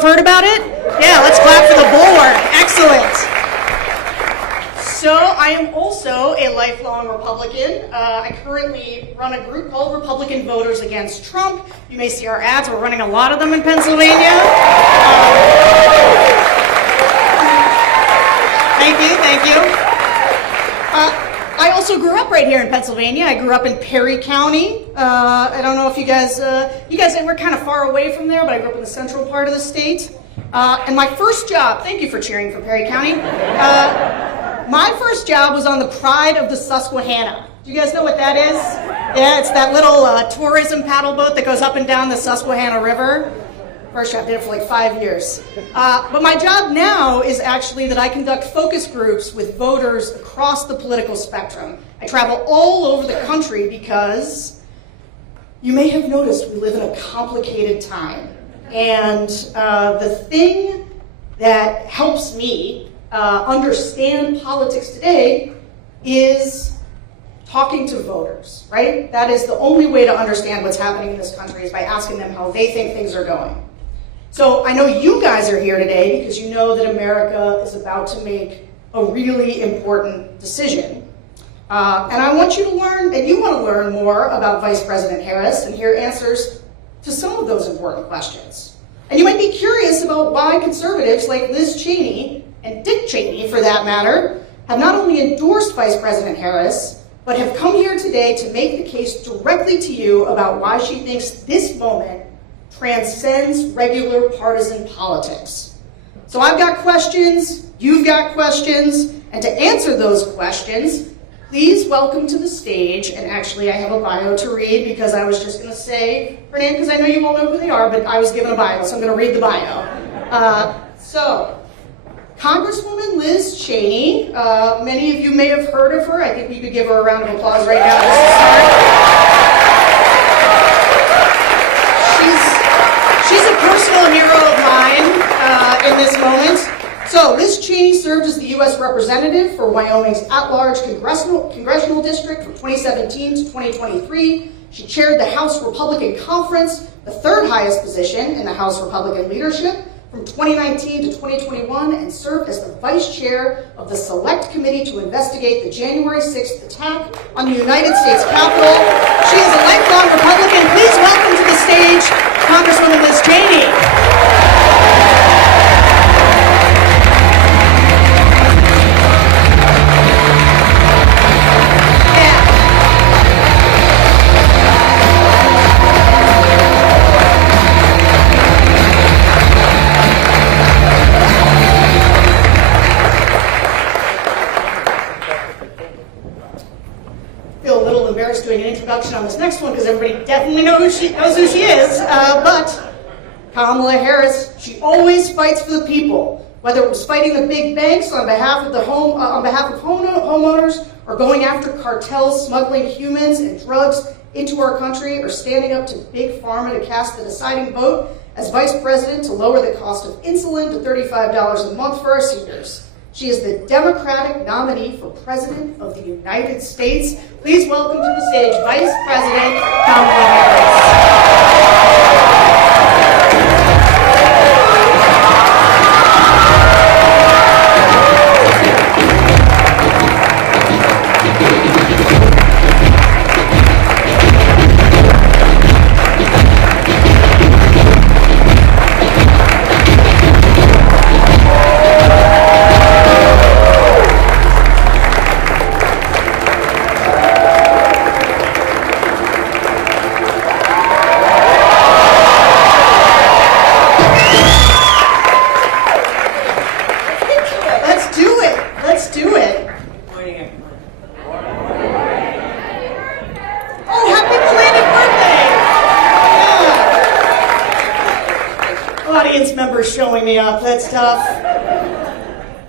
Heard about it? Yeah, let's clap for the bulwark. Excellent. So I am also a lifelong Republican. I currently run a group called Republican Voters Against Trump. You may see our ads. We're running a lot of them in Pennsylvania. Thank you. I also grew up right here in Pennsylvania. I grew up in Perry County. I don't know if you guys were kind of far away from there, but I grew up in the central part of the state. And my first job, thank you for cheering for Perry County. My first job was on the Pride of the Susquehanna. Do you guys know what that is? Yeah, it's that little tourism paddle boat that goes up and down the Susquehanna River. First job, did it for like 5 years. But my job now is actually that I conduct focus groups with voters across the political spectrum. I travel all over the country because you may have noticed we live in a complicated time. And the thing that helps me understand politics today is talking to voters, right? That is the only way to understand what's happening in this country is by asking them how they think things are going. So I know you guys are here today because you know that America is about to make a really important decision. And I want you to learn, and you want to learn more about Vice President Harris and hear answers to some of those important questions. And you might be curious about why conservatives like Liz Cheney, and Dick Cheney for that matter, have not only endorsed Vice President Harris, but have come here today to make the case directly to you about why she thinks this moment transcends regular partisan politics. So I've got questions, you've got questions, and to answer those questions, please welcome to the stage, and actually I have a bio to read because I was just going to say her name because I know you all know who they are, but I was given a bio, so I'm going to read the bio. So, Congresswoman Liz Cheney, many of you may have heard of her. I think we could give her a round of applause right now just to start. She's a personal hero of mine in this moment. So, Liz Cheney served as the U.S. Representative for Wyoming's at-large congressional district from 2017 to 2023. She chaired the House Republican Conference, the third highest position in the House Republican leadership, from 2019 to 2021, and served as the Vice Chair of the Select Committee to investigate the January 6th attack on the United States Capitol. She is a lifelong Republican. Please welcome to the stage Congresswoman Liz Cheney. Doing an introduction on this next one because everybody definitely knows who she is. But Kamala Harris, she always fights for the people, whether it was fighting the big banks on behalf of homeowners, or going after cartels smuggling humans and drugs into our country, or standing up to big pharma to cast the deciding vote as vice president to lower the cost of insulin to $35 a month for our seniors. She is the Democratic nominee for President of the United States. Please welcome to the stage Vice President Kamala Harris. Showing me up, that's tough.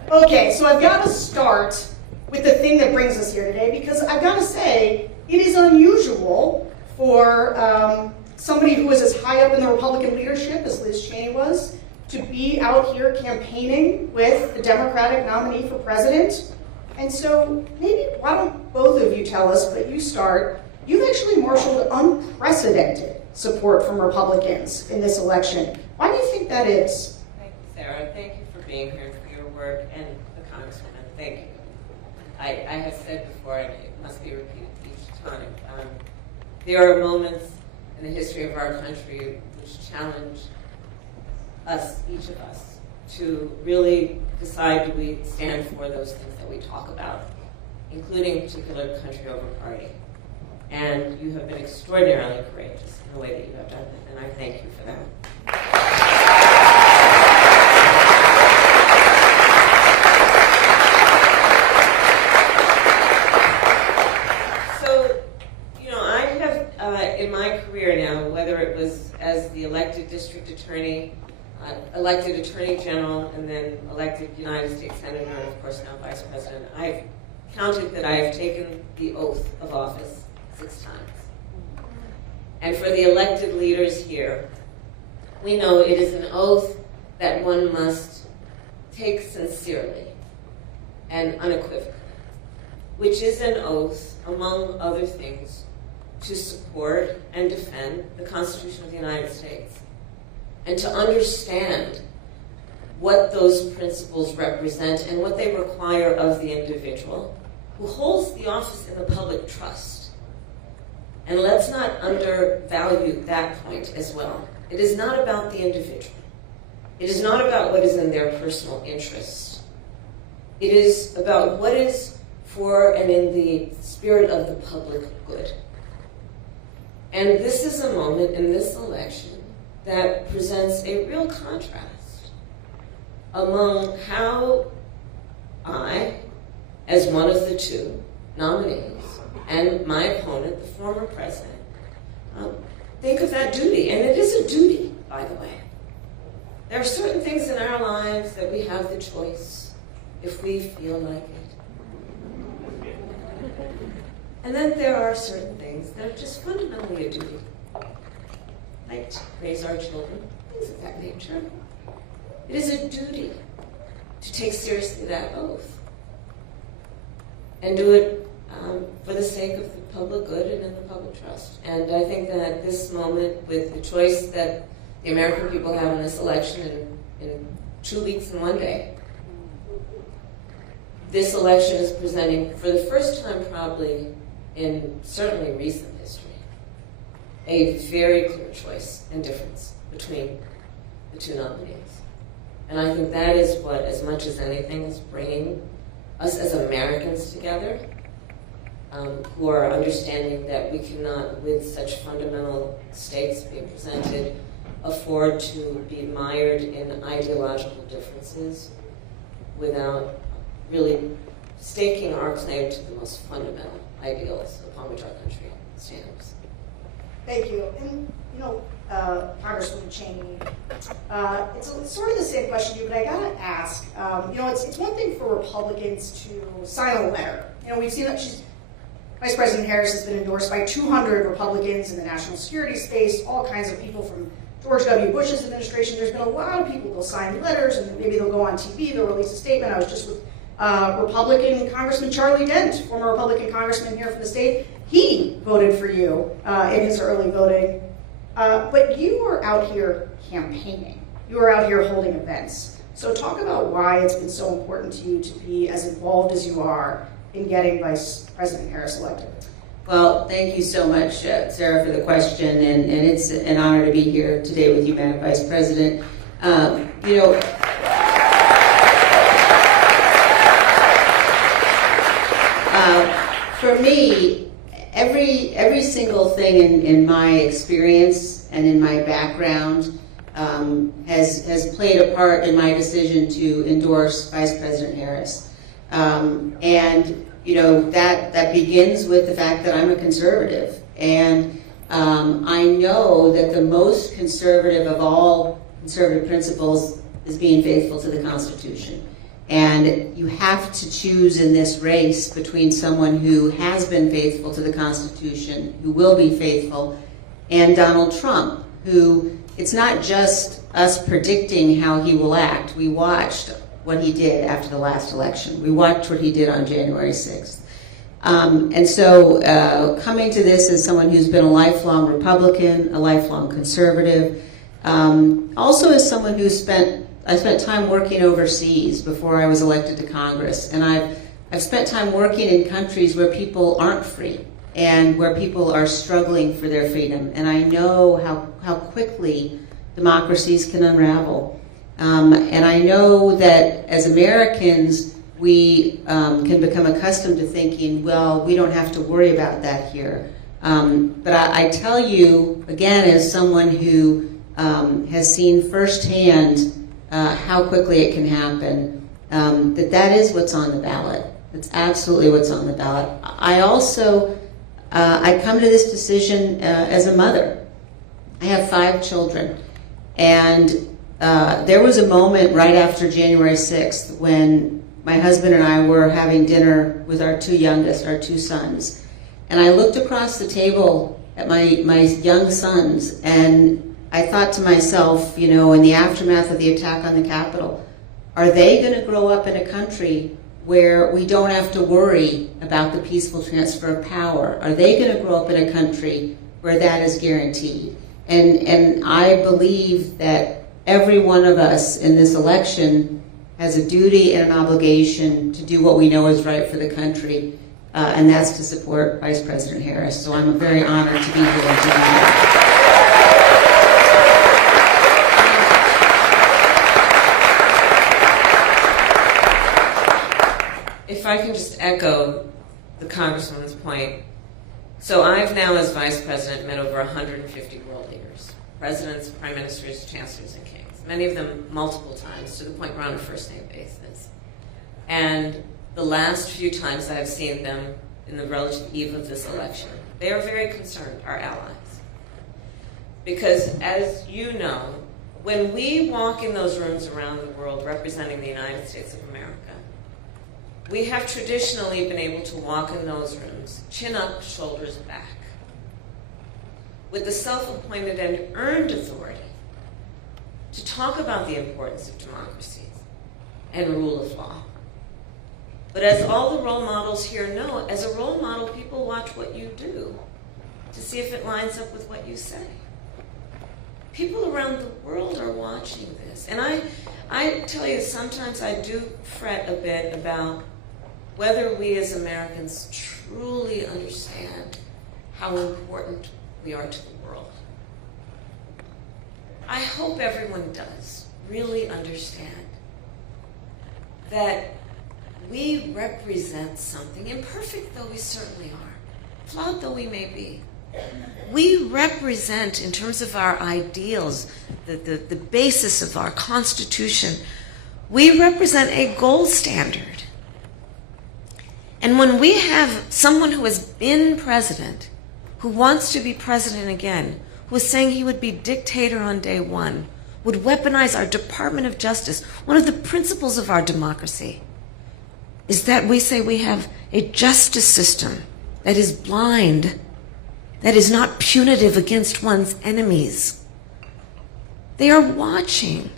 Okay, so I've got to start with the thing that brings us here today because I've got to say, it is unusual for somebody who is as high up in the Republican leadership as Liz Cheney was to be out here campaigning with the Democratic nominee for president. And so maybe why don't both of you tell us, but you start, you've actually marshaled unprecedented support from Republicans in this election. Why do you think that is? Sarah, thank you for being here, for your work, and the Congresswoman, thank you. I have said before, and it must be repeated each time, there are moments in the history of our country which challenge us, each of us, to really decide, do we stand for those things that we talk about, including particular country over party. And you have been extraordinarily courageous in the way that you have done that, and I thank you for that. So, you know, I have, in my career now, whether it was as the elected district attorney, elected attorney general, and then elected United States senator, and of course now vice president, I've counted that I have taken the oath of office 6 times. And for the elected leaders here, we know it is an oath that one must take sincerely and unequivocally, which is an oath, among other things, to support and defend the Constitution of the United States, and to understand what those principles represent and what they require of the individual who holds the office in the public trust. And let's not undervalue that point as well. It is not about the individual. It is not about what is in their personal interest. It is about what is for and in the spirit of the public good. And this is a moment in this election that presents a real contrast among how I, as one of the 2 nominees, and my opponent, the former president, think of that duty. And it is a duty, by the way. There are certain things in our lives that we have the choice if we feel like it. And then there are certain things that are just fundamentally a duty, like to raise our children, things of that nature. It is a duty to take seriously that oath and do it for the sake of the public good and in the public trust. And I think that this moment, with the choice that the American people have in this election in 2 weeks and 1 day, this election is presenting, for the first time probably in certainly recent history, a very clear choice and difference between the 2 nominees. And I think that is what, as much as anything, is bringing us as Americans together, who are understanding that we cannot, with such fundamental stakes being presented, afford to be mired in ideological differences without really staking our claim to the most fundamental ideals upon which our country stands. Thank you. And, you know, Congresswoman Cheney, it's sort of the same question to you, but I gotta ask, you know, it's one thing for Republicans to sign a letter. You know, we've seen that Vice President Harris has been endorsed by 200 Republicans in the national security space, all kinds of people from George W. Bush's administration. There's been a lot of people who'll sign letters, and maybe they'll go on TV, they'll release a statement. I was just with Republican Congressman Charlie Dent, former Republican congressman here from the state. He voted for you in his early voting. But you are out here campaigning. You are out here holding events. So talk about why it's been so important to you to be as involved as you are in getting Vice President Harris elected. Well, thank you so much, Sarah, for the question, and it's an honor to be here today with you, Madam Vice President. You know, for me, every single thing in my experience and in my background has played a part in my decision to endorse Vice President Harris. And you know, that begins with the fact that I'm a conservative, and I know that the most conservative of all conservative principles is being faithful to the Constitution. And you have to choose in this race between someone who has been faithful to the Constitution, who will be faithful, and Donald Trump, who, it's not just us predicting how he will act. We watched what he did after the last election. We watched what he did on January 6th. And so coming to this as someone who's been a lifelong Republican, a lifelong conservative, also as someone who's spent I spent time working overseas before I was elected to Congress, and I've spent time working in countries where people aren't free and where people are struggling for their freedom. And I know how quickly democracies can unravel. And I know that as Americans, we can become accustomed to thinking, well, we don't have to worry about that here. But I tell you, again, as someone who has seen firsthand how quickly it can happen, that is what's on the ballot. That's absolutely what's on the ballot. I also, I come to this decision as a mother. I have 5 children. And there was a moment right after January 6th when my husband and I were having dinner with our 2 youngest, our 2 sons. And I looked across the table at my young sons, and I thought to myself, you know, in the aftermath of the attack on the Capitol, are they going to grow up in a country where we don't have to worry about the peaceful transfer of power? Are they going to grow up in a country where that is guaranteed? And I believe that every one of us in this election has a duty and an obligation to do what we know is right for the country, and that's to support Vice President Harris. So I'm very honored to be here to do that. If I can just echo the Congresswoman's point. So I've now, as Vice President, met over 150 world leaders, presidents, prime ministers, chancellors, and kings, many of them multiple times, to the point we're on a first-name basis. And the last few times I've seen them in the relative eve of this election, they are very concerned, our allies. Because as you know, when we walk in those rooms around the world representing the United States of America, we have traditionally been able to walk in those rooms, chin up, shoulders back, with the self-appointed and earned authority to talk about the importance of democracy and rule of law. But as all the role models here know, as a role model, people watch what you do to see if it lines up with what you say. People around the world are watching this. And I tell you, sometimes I do fret a bit about whether we as Americans truly understand how important we are to the world. I hope everyone does really understand that we represent something, imperfect though we certainly are, flawed though we may be. We represent, in terms of our ideals, the basis of our Constitution, we represent a gold standard. And when we have someone who has been president, who wants to be president again, who is saying he would be dictator on day one, would weaponize our Department of Justice, one of the principles of our democracy is that we say we have a justice system that is blind, that is not punitive against one's enemies. They are watching.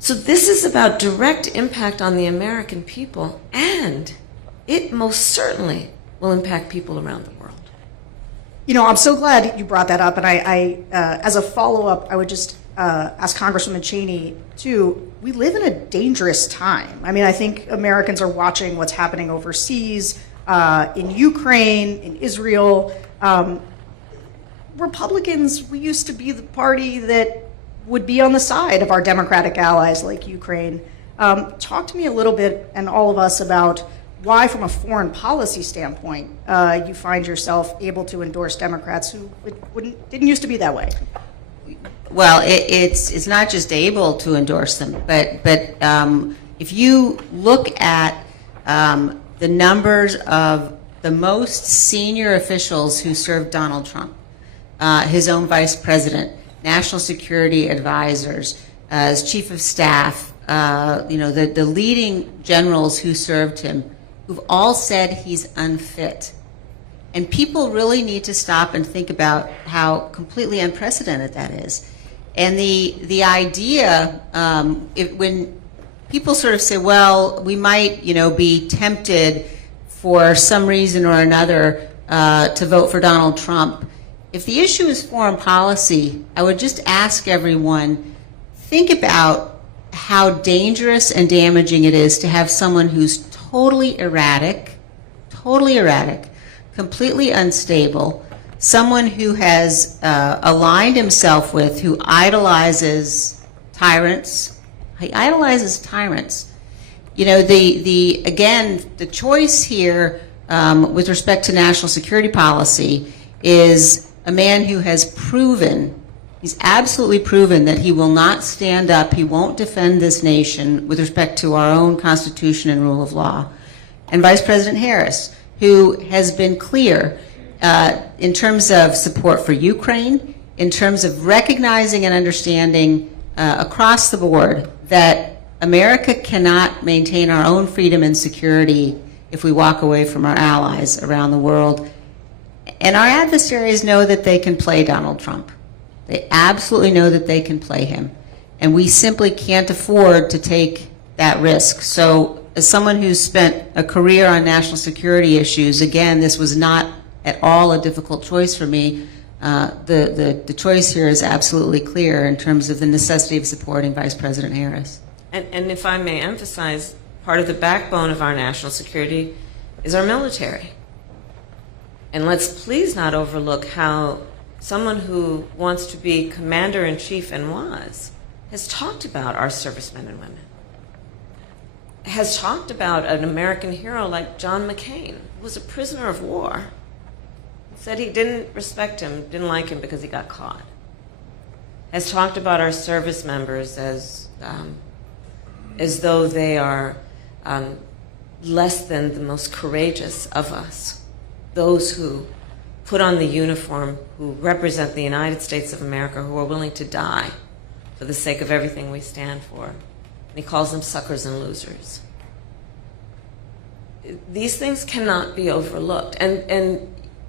So this is about direct impact on the American people, and it most certainly will impact people around the world. You know, I'm so glad you brought that up, and I as a follow-up, I would just ask Congresswoman Cheney, too, we live in a dangerous time. I mean, I think Americans are watching what's happening overseas, in Ukraine, in Israel. Republicans, we used to be the party that would be on the side of our Democratic allies like Ukraine. Talk to me a little bit, and all of us, about why, from a foreign policy standpoint, you find yourself able to endorse Democrats who didn't used to be that way. Well, it's not just able to endorse them, but if you look at the numbers of the most senior officials who served Donald Trump, his own vice president, national security advisors, as chief of staff, the leading generals who served him, who've all said he's unfit. And people really need to stop and think about how completely unprecedented that is. And the idea, when people sort of say, well, we might, be tempted for some reason or another to vote for Donald Trump. If the issue is foreign policy, I would just ask everyone, think about how dangerous and damaging it is to have someone who's totally erratic, completely unstable, someone who has aligned himself with, who idolizes tyrants. He idolizes tyrants. You know, the choice here with respect to national security policy is a man who has proven, he's absolutely proven that he will not stand up, he won't defend this nation with respect to our own Constitution and rule of law. And Vice President Harris, who has been clear in terms of support for Ukraine, in terms of recognizing and understanding across the board that America cannot maintain our own freedom and security if we walk away from our allies around the world. And our adversaries know that they can play Donald Trump. They absolutely know that they can play him. And we simply can't afford to take that risk. So as someone who's spent a career on national security issues, again, this was not at all a difficult choice for me. The choice here is absolutely clear in terms of the necessity of supporting Vice President Harris. And if I may emphasize, part of the backbone of our national security is our military. And let's please not overlook how someone who wants to be commander-in-chief and has talked about our servicemen and women, has talked about an American hero like John McCain, who was a prisoner of war, said he didn't respect him, didn't like him because he got caught, has talked about our service members as though they are less than the most courageous of us, those who put on the uniform, who represent the United States of America, who are willing to die for the sake of everything we stand for. And he calls them suckers and losers. These things cannot be overlooked. And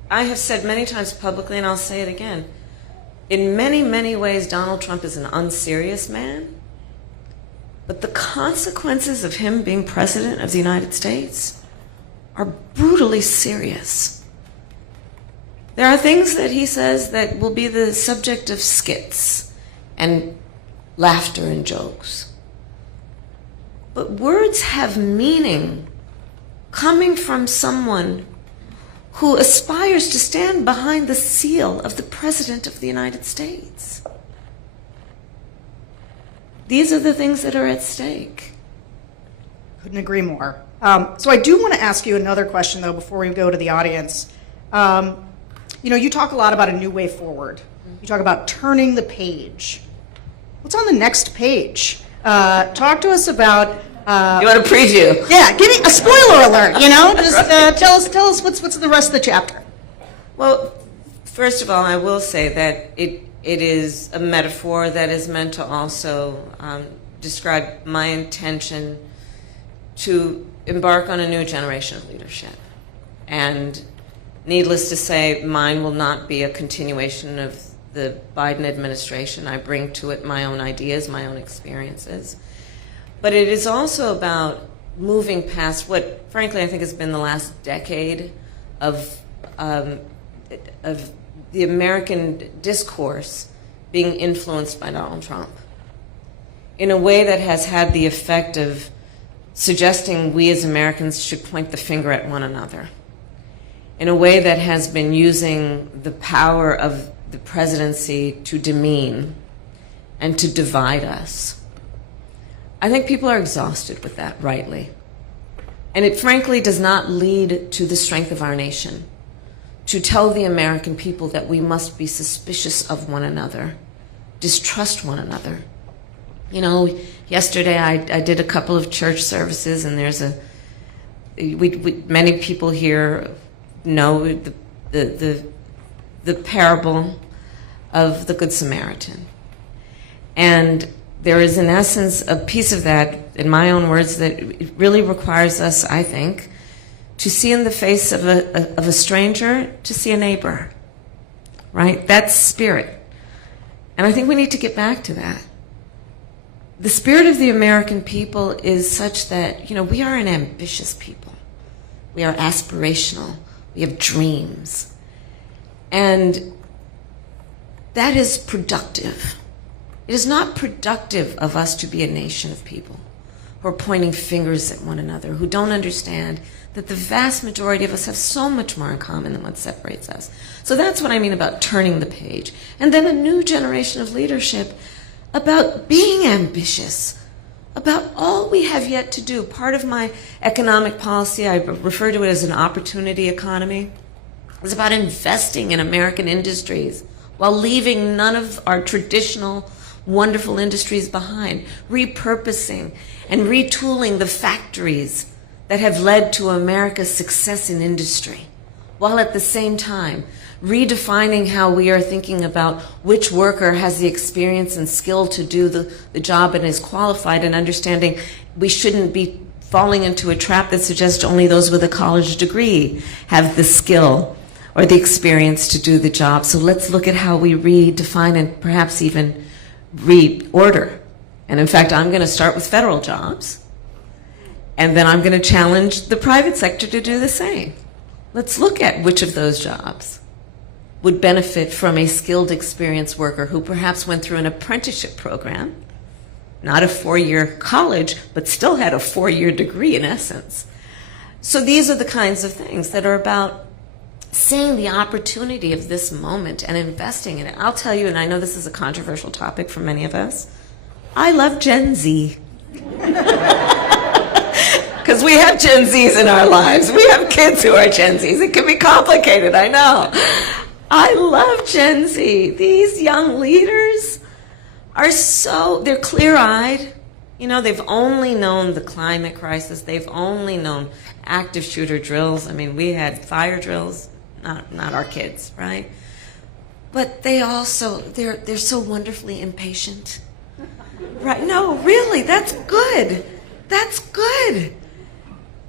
I have said many times publicly, and I'll say it again, in many, many ways, Donald Trump is an unserious man. But the consequences of him being president of the United States are brutally serious. There are things that he says that will be the subject of skits and laughter and jokes. But words have meaning coming from someone who aspires to stand behind the seal of the President of the United States. These are the things that are at stake. Couldn't agree more. So I do want to ask you another question, though, before we go to the audience. You know, you talk a lot about a new way forward. You talk about turning the page. What's on the next page? Talk to us about... you want a preview? Yeah, give me a spoiler alert, you know? Just tell us what's the rest of the chapter. Well, first of all, I will say that it is a metaphor that is meant to also describe my intention to embark on a new generation of leadership. And needless to say, mine will not be a continuation of the Biden administration. I bring to it my own ideas, my own experiences. But it is also about moving past what, frankly, I think has been the last decade of the American discourse being influenced by Donald Trump in a way that has had the effect of suggesting we as Americans should point the finger at one another, in a way that has been using the power of the presidency to demean and to divide us. I think people are exhausted with that, rightly. And it frankly does not lead to the strength of our nation, to tell the American people that we must be suspicious of one another, distrust one another. You know, yesterday I did a couple of church services, and there's many people here know the parable of the Good Samaritan. And there is, in essence, a piece of that, in my own words, that it really requires us, I think, to see in the face of a stranger, to see a neighbor, right? That's spirit. And I think we need to get back to that. The spirit of the American people is such that, you know, we are an ambitious people. We are aspirational. We have dreams. And that is productive. It is not productive of us to be a nation of people who are pointing fingers at one another, who don't understand that the vast majority of us have so much more in common than what separates us. So that's what I mean about turning the page. And then a new generation of leadership about being ambitious, about all we have yet to do. Part of my economic policy, I refer to it as an opportunity economy, is about investing in American industries while leaving none of our traditional wonderful industries behind, repurposing and retooling the factories that have led to America's success in industry, while at the same time redefining how we are thinking about which worker has the experience and skill to do the job and is qualified, and understanding we shouldn't be falling into a trap that suggests only those with a college degree have the skill or the experience to do the job. So let's look at how we redefine and perhaps even reorder. And in fact, I'm going to start with federal jobs, and then I'm going to challenge the private sector to do the same. Let's look at which of those jobs would benefit from a skilled, experienced worker who perhaps went through an apprenticeship program, not a 4-year college, but still had a 4-year degree in essence. So these are the kinds of things that are about seeing the opportunity of this moment and investing in it. I'll tell you, and I know this is a controversial topic for many of us, I love Gen Z. Because we have Gen Zs in our lives. We have kids who are Gen Zs. It can be complicated, I know. I love Gen Z. These young leaders are they're clear-eyed. You know, they've only known the climate crisis. They've only known active shooter drills. I mean, we had fire drills, not our kids, right? But they also, they're so wonderfully impatient. Right? No, really, that's good. That's good.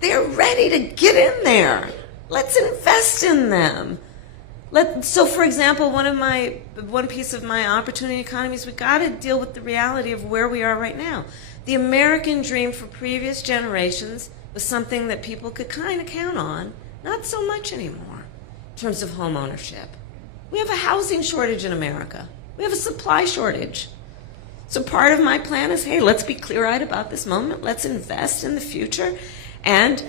They're ready to get in there. Let's invest in them. So, for example, one piece of my opportunity economy is we got to deal with the reality of where we are right now. The American dream for previous generations was something that people could kind of count on, not so much anymore in terms of home ownership. We have a housing shortage in America. We have a supply shortage. So part of my plan is, hey, let's be clear-eyed about this moment. Let's invest in the future. And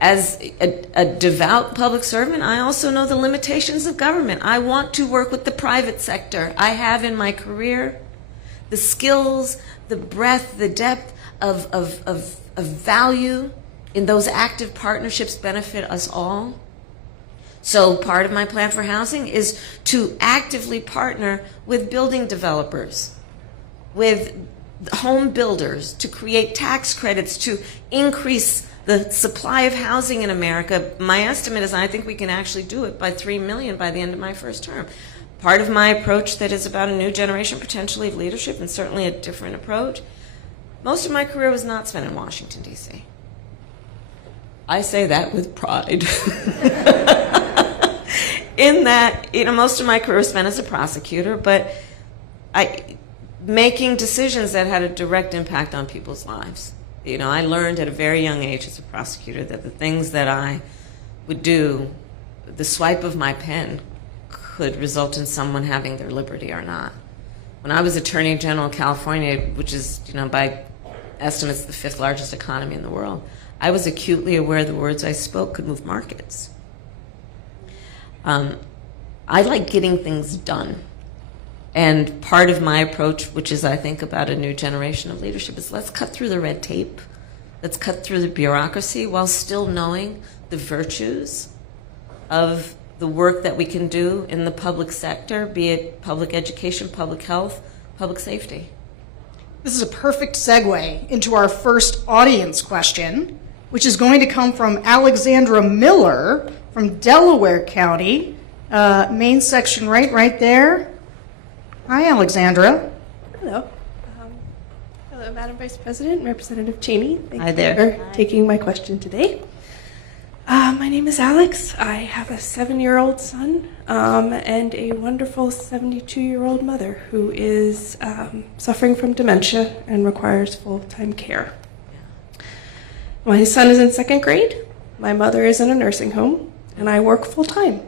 as a devout public servant, I also know the limitations of government. I want to work with the private sector. I have in my career the skills, the breadth, the depth of value in those active partnerships benefit us all. So part of my plan for housing is to actively partner with building developers, with home builders, to create tax credits, to increase the supply of housing in America. My estimate is I think we can actually do it by 3 million by the end of my first term. Part of my approach that is about a new generation potentially of leadership, and certainly a different approach. Most of my career was not spent in Washington, D.C. I say that with pride. In that, most of my career was spent as a prosecutor, but making decisions that had a direct impact on people's lives. I learned at a very young age as a prosecutor that the things that I would do, the swipe of my pen could result in someone having their liberty or not. When I was Attorney General of California, which is, by estimates, the 5th largest economy in the world, I was acutely aware the words I spoke could move markets. I like getting things done. And part of my approach, which is I think about a new generation of leadership, is let's cut through the red tape. Let's cut through the bureaucracy while still knowing the virtues of the work that we can do in the public sector, be it public education, public health, public safety. This is a perfect segue into our first audience question, which is going to come from Alexandra Miller from Delaware County, main section right there. Hi, Alexandra. Hello. Hello, Madam Vice President, Representative Cheney. Thank Hi you there. for taking my question today. My name is Alex. I have a 7-year-old son and a wonderful 72-year-old mother who is suffering from dementia and requires full-time care. My son is in 2nd grade. My mother is in a nursing home, and I work full-time.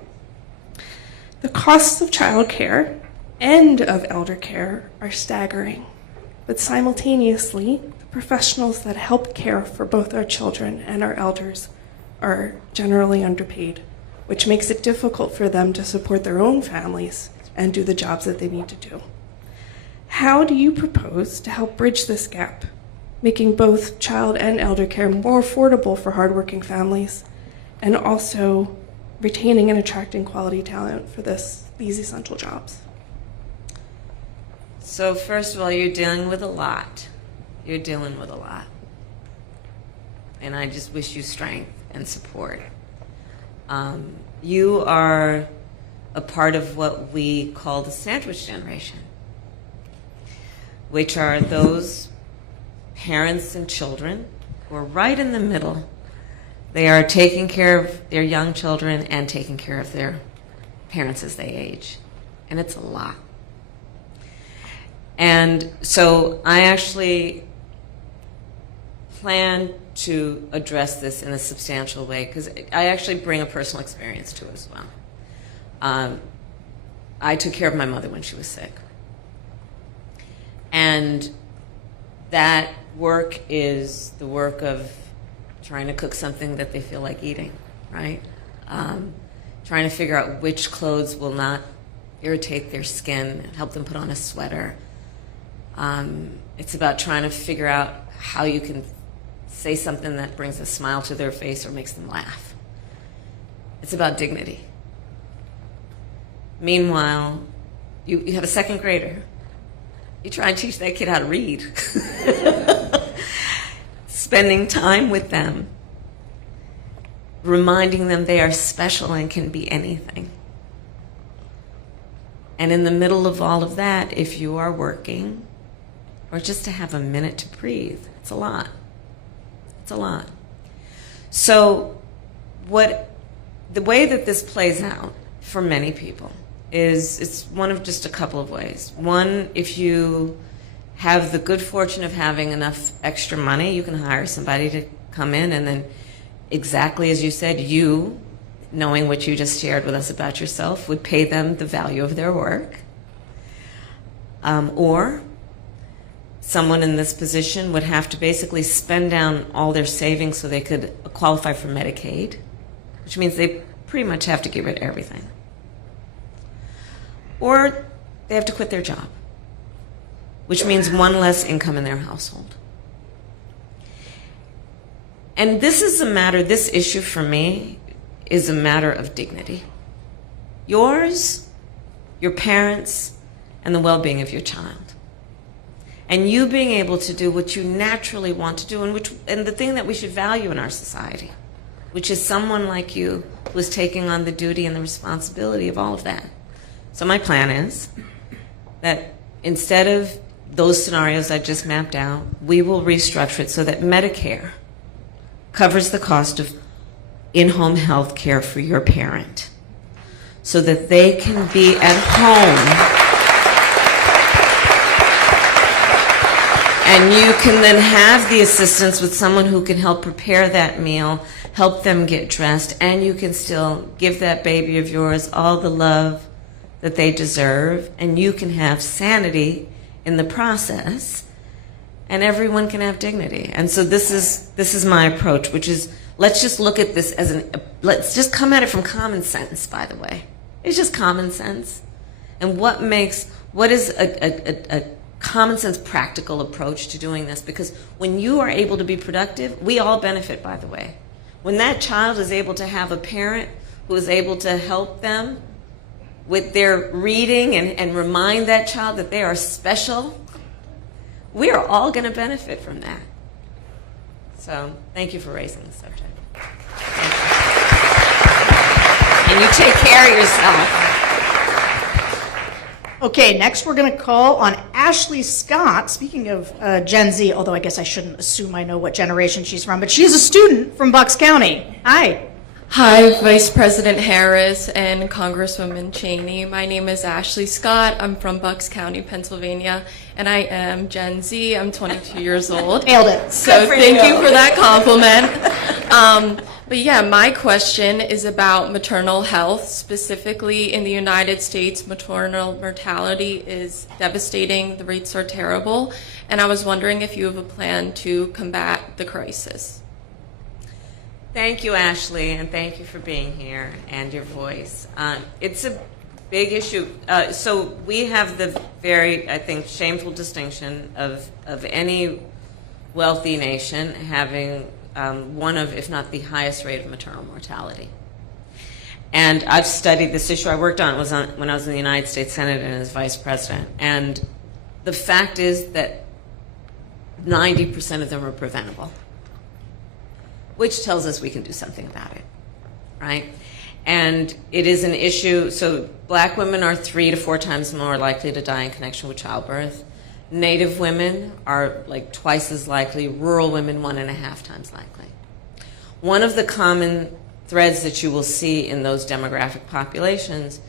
The costs of childcare end of elder care are staggering. But simultaneously, the professionals that help care for both our children and our elders are generally underpaid, which makes it difficult for them to support their own families and do the jobs that they need to do. How do you propose to help bridge this gap, making both child and elder care more affordable for hardworking families, and also retaining and attracting quality talent for these essential jobs? So first of all, you're dealing with a lot. You're dealing with a lot. And I just wish you strength and support. You are a part of what we call the sandwich generation, which are those parents and children who are right in the middle. They are taking care of their young children and taking care of their parents as they age. And it's a lot. And so I actually plan to address this in a substantial way because I actually bring a personal experience to it as well. I took care of my mother when she was sick. And that work is the work of trying to cook something that they feel like eating, right? Trying to figure out which clothes will not irritate their skin, help them put on a sweater. It's about trying to figure out how you can say something that brings a smile to their face or makes them laugh. It's about dignity. Meanwhile, you have a second grader. You try and teach that kid how to read. Spending time with them, reminding them they are special and can be anything. And in the middle of all of that, if you are working, or just to have a minute to breathe, it's a lot. It's a lot. So the way that this plays out for many people is it's one of just a couple of ways. One, if you have the good fortune of having enough extra money, you can hire somebody to come in and then, exactly as you said, you, knowing what you just shared with us about yourself, would pay them the value of their work. Or someone in this position would have to basically spend down all their savings so they could qualify for Medicaid, which means they pretty much have to give it everything. Or they have to quit their job, which means one less income in their household. And this issue for me is a matter of dignity. Yours, your parents, and the well-being of your child. And you being able to do what you naturally want to do, and the thing that we should value in our society, which is someone like you who is taking on the duty and the responsibility of all of that. So my plan is that instead of those scenarios I just mapped out, we will restructure it so that Medicare covers the cost of in-home health care for your parent so that they can be at home and you can then have the assistance with someone who can help prepare that meal, help them get dressed, and you can still give that baby of yours all the love that they deserve, and you can have sanity in the process, and everyone can have dignity. And so this is my approach, which is let's just look at this as let's just come at it from common sense, by the way. It's just common sense. And what is a common sense practical approach to doing this? Because when you are able to be productive, we all benefit, by the way. When that child is able to have a parent who is able to help them with their reading and remind that child that they are special, we are all going to benefit from that. So thank you for raising the subject. And you take care of yourself. Okay, next we're going to call on Ashley Scott. Speaking of Gen Z, although I guess I shouldn't assume I know what generation she's from, but she's a student from Bucks County. Hi. Hi, Vice President Harris and Congresswoman Cheney. My name is Ashley Scott. I'm from Bucks County, Pennsylvania, and I am Gen Z. I'm 22 years old. Nailed it. So thank you for that compliment. But yeah, my question is about maternal health. Specifically in the United States, maternal mortality is devastating. The rates are terrible. And I was wondering if you have a plan to combat the crisis. Thank you, Ashley, and thank you for being here and your voice. It's a big issue. So we have the very, I think, shameful distinction of any wealthy nation having one of, if not the highest rate of maternal mortality. And I've studied this issue. I worked on it when I was in the United States Senate and as vice president. And the fact is that 90% of them are preventable, which tells us we can do something about it, right? And it is an issue. So black women are 3 to 4 times more likely to die in connection with childbirth. Native women are like twice as likely, rural women 1.5 times likely. One of the common threads that you will see in those demographic populations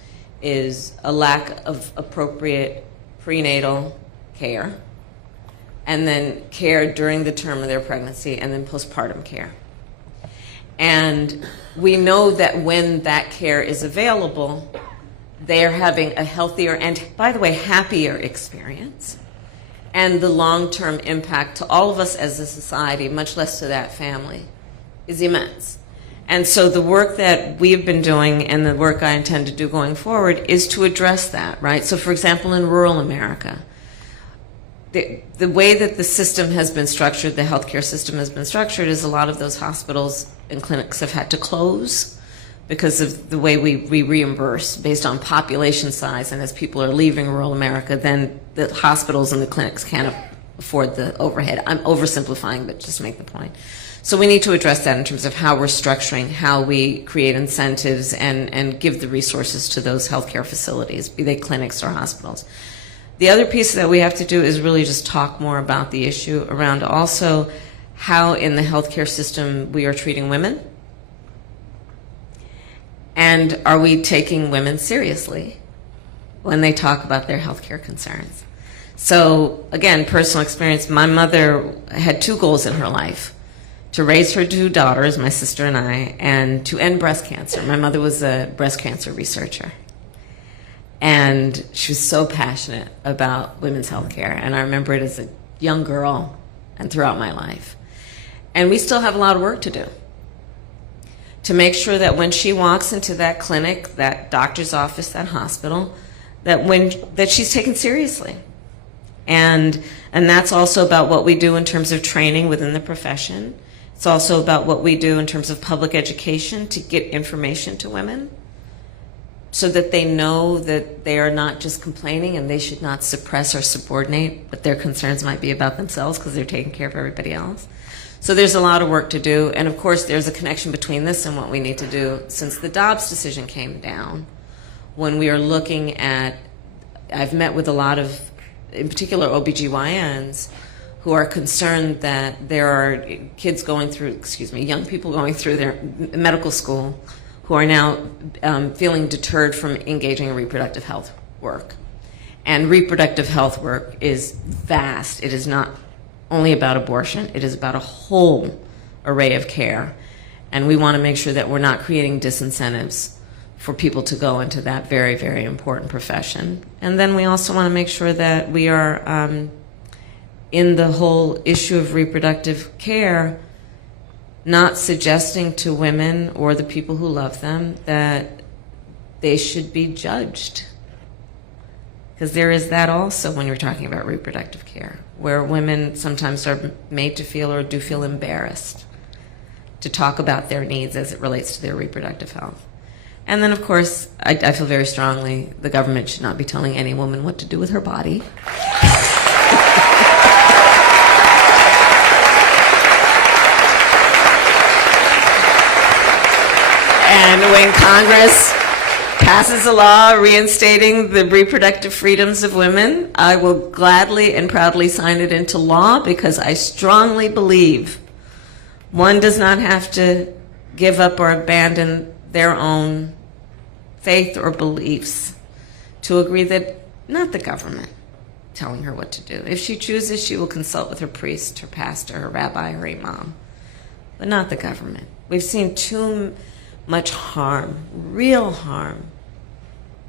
is a lack of appropriate prenatal care, and then care during the term of their pregnancy, and then postpartum care. And we know that when that care is available, they are having a healthier and, by the way, happier experience. And the long-term impact to all of us as a society, much less to that family, is immense. And so the work that we've been doing and the work I intend to do going forward is to address that, right? So for example, in rural America, the way that the system has been structured, the healthcare system has been structured, is a lot of those hospitals and clinics have had to close because of the way we reimburse based on population size. And as people are leaving rural America, then the hospitals and the clinics can't afford the overhead. I'm oversimplifying, but just to make the point. So we need to address that in terms of how we're structuring, how we create incentives and give the resources to those healthcare facilities, be they clinics or hospitals. The other piece that we have to do is really just talk more about the issue around also how in the healthcare system we are treating women. And are we taking women seriously when they talk about their healthcare concerns? So again, personal experience, my mother had 2 goals in her life: to raise her 2 daughters, my sister and I, and to end breast cancer. My mother was a breast cancer researcher. And she was so passionate about women's health care. And I remember it as a young girl and throughout my life. And we still have a lot of work to do to make sure that when she walks into that clinic, that doctor's office, that hospital, that she's taken seriously. And that's also about what we do in terms of training within the profession. It's also about what we do in terms of public education to get information to women so that they know that they are not just complaining and they should not suppress or subordinate, but their concerns might be about themselves because they're taking care of everybody else. So there's a lot of work to do. And of course, there's a connection between this and what we need to do since the Dobbs decision came down. When we are looking at, I've met with a lot of, in particular, OBGYNs who are concerned that there are kids going through, young people going through their medical school who are now feeling deterred from engaging in reproductive health work. And reproductive health work is vast. It is not only about abortion. It is about a whole array of care. And we want to make sure that we're not creating disincentives for people to go into that very, very important profession. And then we also want to make sure that we are in the whole issue of reproductive care, not suggesting to women or the people who love them that they should be judged. Because there is that also when you're talking about reproductive care, where women sometimes are made to feel or do feel embarrassed to talk about their needs as it relates to their reproductive health. And then, of course, I feel very strongly the government should not be telling any woman what to do with her body. And when Congress passes a law reinstating the reproductive freedoms of women, I will gladly and proudly sign it into law because I strongly believe one does not have to give up or abandon their own faith or beliefs to agree that not the government telling her what to do. If she chooses, she will consult with her priest, her pastor, her rabbi, her imam. but not the government. We've seen too much harm, real harm,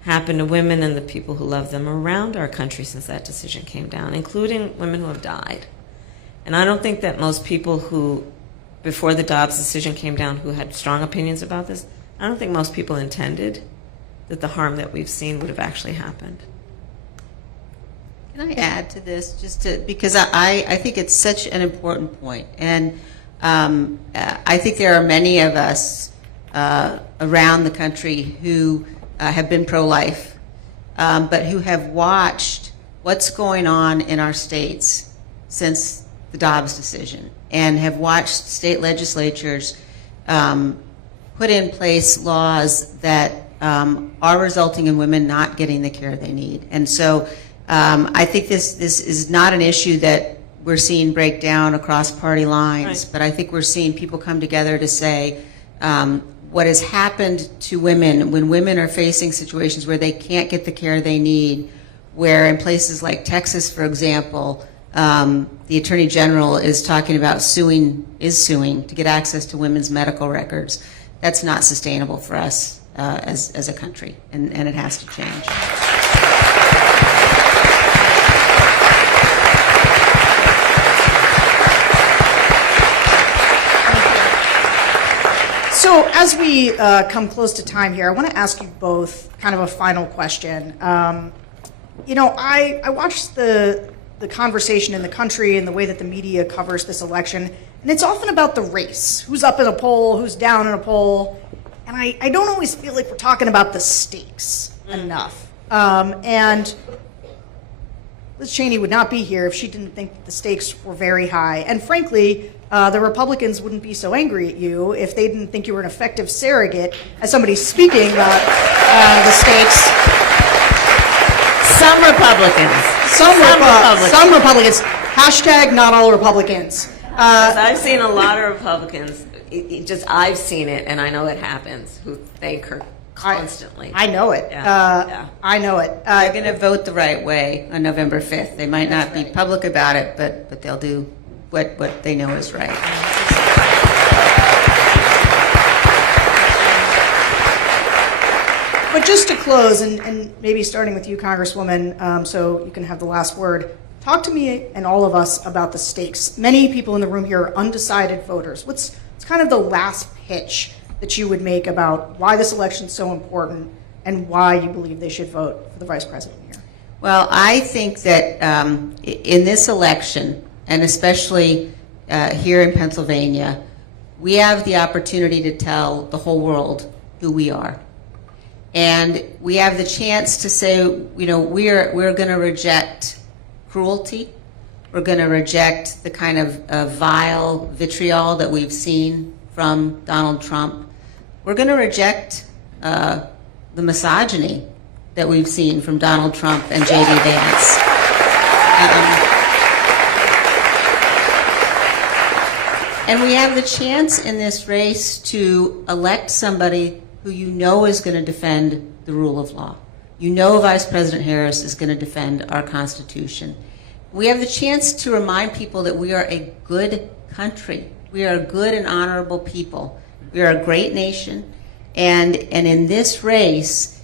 happen to women and the people who love them around our country since that decision came down, including women who have died. And I don't think that most people who, before the Dobbs decision came down, who had strong opinions about this, I don't think most people intended that the harm that we've seen would have actually happened. Can I add to this, because I think it's such an important point, and I think there are many of us around the country who have been pro-life, but who have watched what's going on in our states since the Dobbs decision, and have watched state legislatures put in place laws that are resulting in women not getting the care they need. And so I think this is not an issue that we're seeing break down across party lines, but I think we're seeing people come together to say what has happened to women when women are facing situations where they can't get the care they need, where in places like Texas, for example, the Attorney General is talking about suing to get access to women's medical records. That's not sustainable for us as a country, and it has to change. So as we come close to time here, I want to ask you both kind of a final question. You know, I watched the conversation in the country and the way that the media covers this election, and it's often about the race, who's up in a poll, who's down in a poll, and I don't always feel like we're talking about the stakes enough. And Liz Cheney would not be here if she didn't think that the stakes were very high. And frankly, the Republicans wouldn't be so angry at you if they didn't think you were an effective surrogate as somebody speaking about the stakes. Some Republicans. Some Republicans. Hashtag not all Republicans. I've seen a lot of Republicans. I've seen it, and I know it happens, who thank her constantly. I know it. Yeah. I know it. They're going to vote the right way on November 5th. They might not be public about it, but they'll do what they know is right. But just to close, and maybe starting with you, Congresswoman, so you can have the last word, talk to me and all of us about the stakes. Many people in the room here are undecided voters. What's kind of the last pitch that you would make about why this election is so important and why you believe they should vote for the vice president here? Well, I think that in this election, and especially here in Pennsylvania, we have the opportunity to tell the whole world who we are. And we have the chance to say, you know, we're going to reject cruelty. We're going to reject the kind of vile vitriol that we've seen from Donald Trump. We're going to reject the misogyny that we've seen from Donald Trump and J.D. Vance. And we have the chance in this race to elect somebody who you know is going to defend the rule of law. You know Vice President Harris is going to defend our Constitution. We have the chance to remind people that we are a good country. We are a good and honorable people. We are a great nation. And in this race,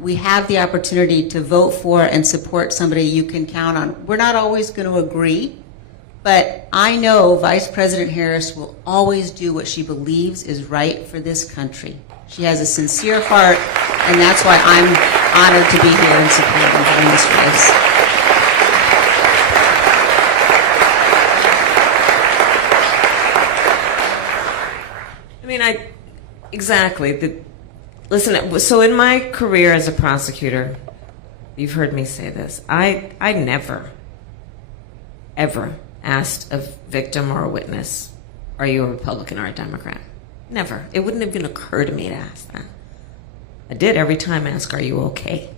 we have the opportunity to vote for and support somebody you can count on. We're not always going to agree, but I know Vice President Harris will always do what she believes is right for this country. She has a sincere heart, and that's why I'm honored to be here and supporting her in this race. I mean, exactly. Listen, so in my career as a prosecutor, you've heard me say this, I never, ever asked a victim or a witness, are you a Republican or a Democrat? Never. It wouldn't even occur to me to ask that. I did every time ask, are you okay?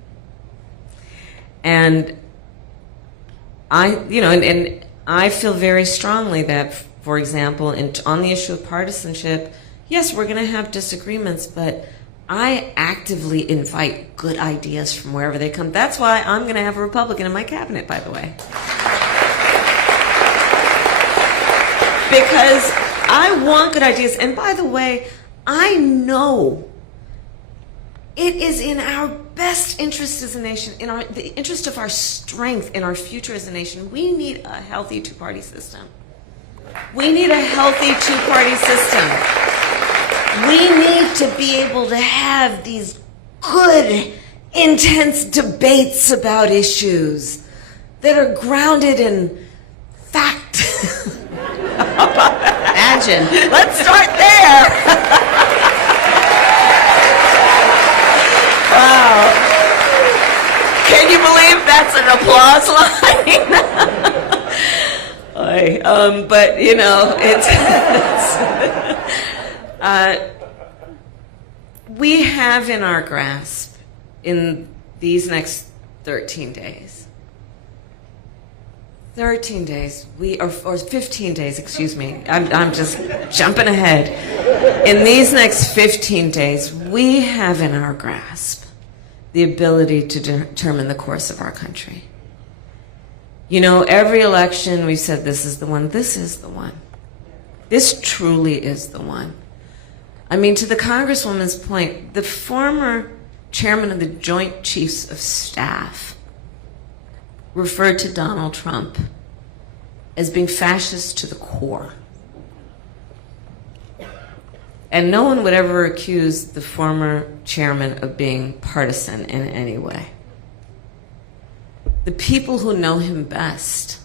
And and I feel very strongly that, for example, on the issue of partisanship, yes, we're going to have disagreements, but I actively invite good ideas from wherever they come. That's why I'm going to have a Republican in my cabinet, by the way. Because I want good ideas. And by the way, I know it is in our best interest as a nation, in the interest of our strength, in our future as a nation. We need a healthy two-party system. We need a healthy two-party system. We need to be able to have these good, intense debates about issues that are grounded in fact. Imagine. Let's start there. Wow. Can you believe that's an applause line? But, you know, we have in our grasp in these next 13 days, 13 days, or 15 days, excuse me. I'm just jumping ahead. In these next 15 days, we have in our grasp the ability to determine the course of our country. You know, every election we've said this is the one, this is the one. This truly is the one. I mean, to the Congresswoman's point, the former chairman of the Joint Chiefs of Staff referred to Donald Trump as being fascist to the core. And no one would ever accuse the former chairman of being partisan in any way. The people who know him best,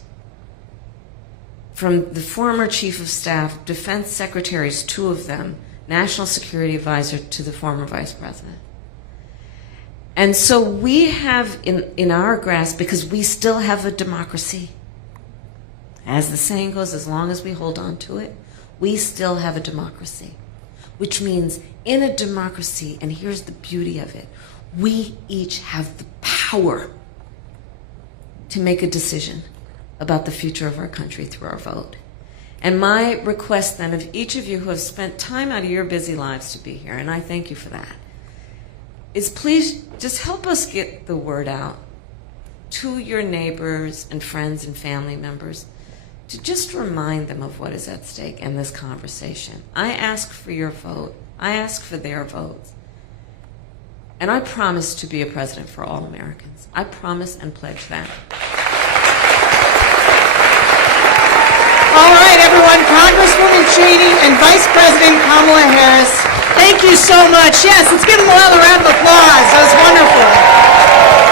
from the former chief of staff, defense secretaries, 2 of them, national security advisor to the former vice president. And so we have in our grasp, because we still have a democracy, as the saying goes, as long as we hold on to it, we still have a democracy. Which means in a democracy, and here's the beauty of it, we each have the power to make a decision about the future of our country through our vote. And my request then of each of you who have spent time out of your busy lives to be here, and I thank you for that, is please just help us get the word out to your neighbors and friends and family members to just remind them of what is at stake in this conversation. I ask for your vote. I ask for their votes. And I promise to be a president for all Americans. I promise and pledge that. All right, everyone, Congresswoman Cheney and Vice President Kamala Harris, thank you so much. Yes, let's give them a round of applause. That was wonderful.